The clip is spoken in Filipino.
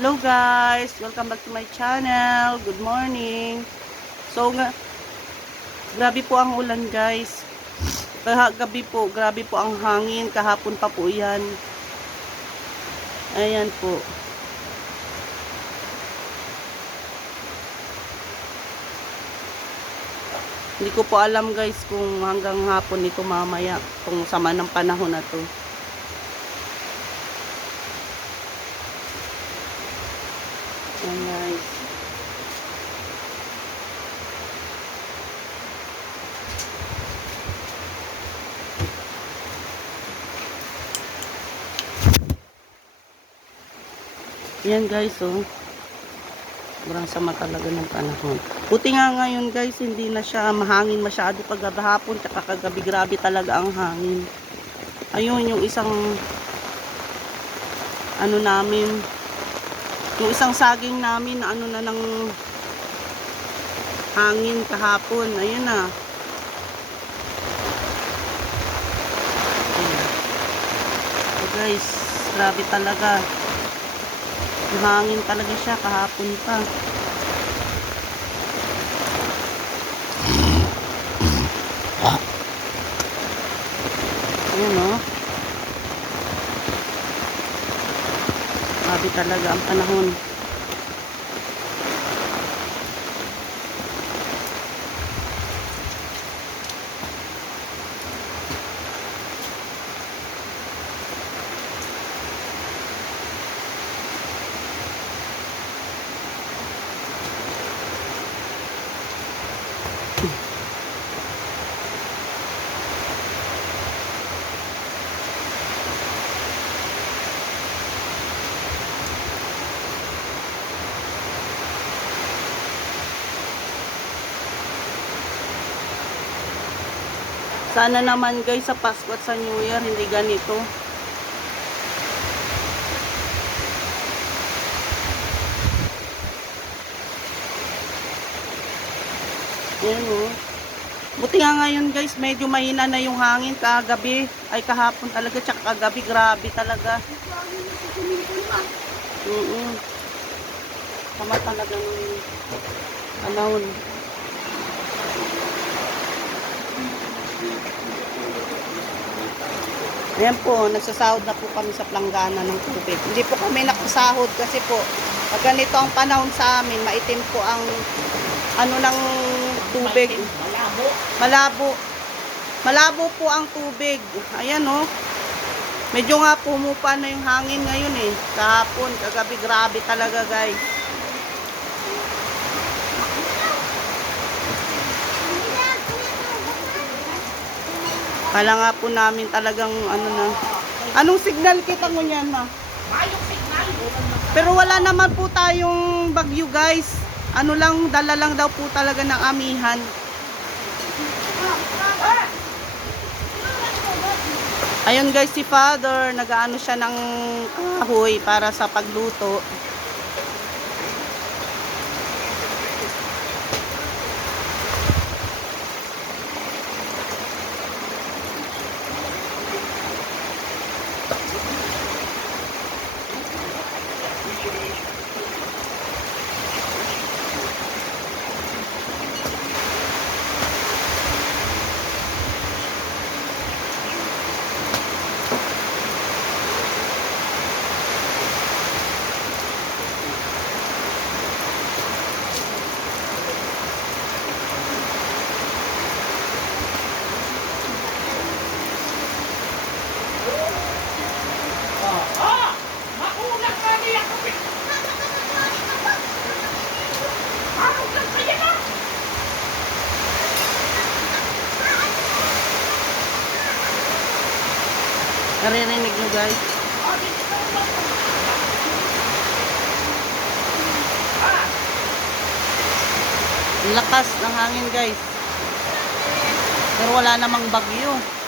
Hello guys, welcome back to my channel. Good morning. So grabe po ang ulan guys. Gabi po, grabe po ang hangin. Kahapon pa po 'yan. Ayan po. Hindi ko po alam guys kung hanggang hapon ito mamaya kung sama ng panahon na to. Ayan guys. Ayan guys, oh. Sobrang sama talaga ng panahon. Buti nga ngayon guys, hindi na siya mahangin masyado pagkahapon, tsaka kagabi grabe talaga ang hangin. Ayun, yung isang ano namin, yung isang saging namin na ano na ng hangin kahapon. Ayun na. Ayan. So guys, grabe talaga. Hangin talaga siya kahapon pa. Ayan o. Grabe talaga ang panahon. Sana naman guys sa Pasko at sa New Year hindi ganito. Ayan o. Buti nga ngayon guys, medyo mahina na yung hangin. Kagabi, ay kahapon talaga, tsaka kagabi, grabe talaga. Tama talaga ng panahon. Ayan po, nagsasahod na po kami sa planggana ng tubig. Hindi po kami nakasahod kasi po, pag ganito ang panahon sa amin, maitim po ang ano ng tubig. Malabo. Malabo po ang tubig. Ayan o. Medyo nga pumupa na yung hangin ngayon eh. Kahapon, kagabi, grabe talaga guys. Kala nga po namin talagang ano na. Anong signal kita mo niyan ma? Pero wala naman po tayong bagyo guys. Ano lang, dala lang daw po talaga ng amihan. Ayun guys, si Father, nag-aano siya ng kahoy para sa pagluto. Naririnig nyo guys. Lakas ng hangin guys. Pero wala namang bagyo.